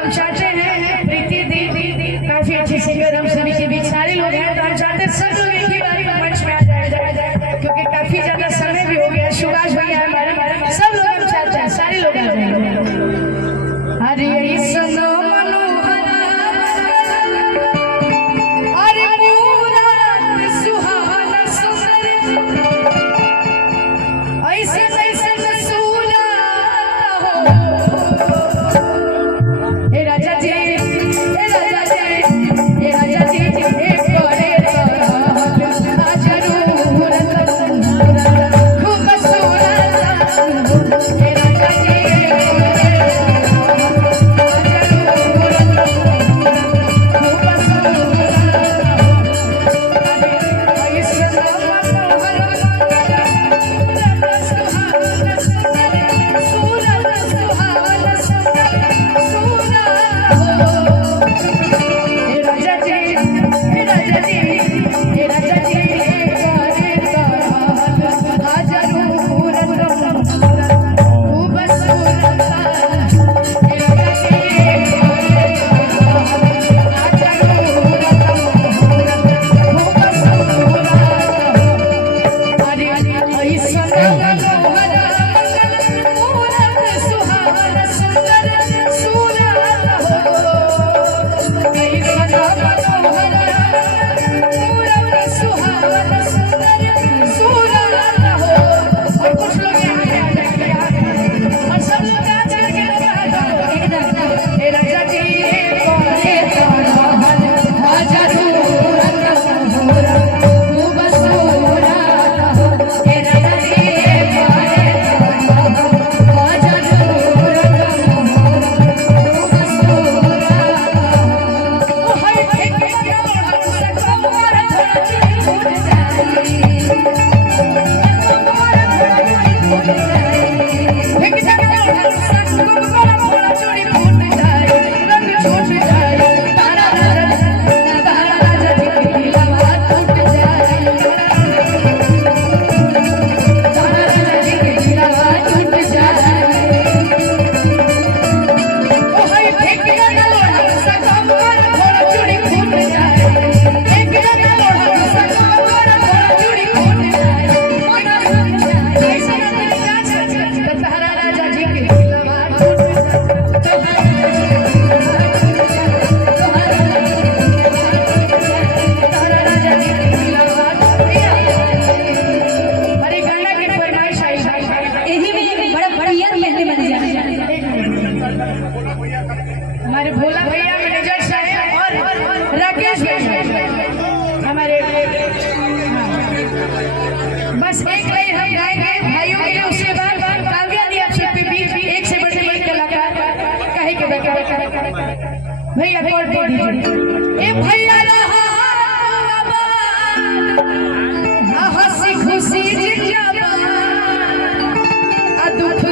हम चाहते हैं प्रीति दी काफी अच्छी सिंगर हम सभी के बीच सारे लोग हैं, तो हम चाहते हैं सब लोग एक ही बारी में मंच में आ जाए, क्योंकि काफी ज्यादा समय भी हो गया। सुभाष भैया हमारे सब लोग हम चाहते हैं सारे लोग अरे सुनो हमारे भोला भैया मैनेजर साहब और राकेश भैया हमारे बस एक लाइन हम गाएंगे भाइयों के लिए, उसके बाद काव्या दी आप सबके बीच एक से बढ़कर एक कलाकार कहे के बैठा भैया कोड दे दीजिए। ए भैया हंसी खुशी जिंदाबाद दुख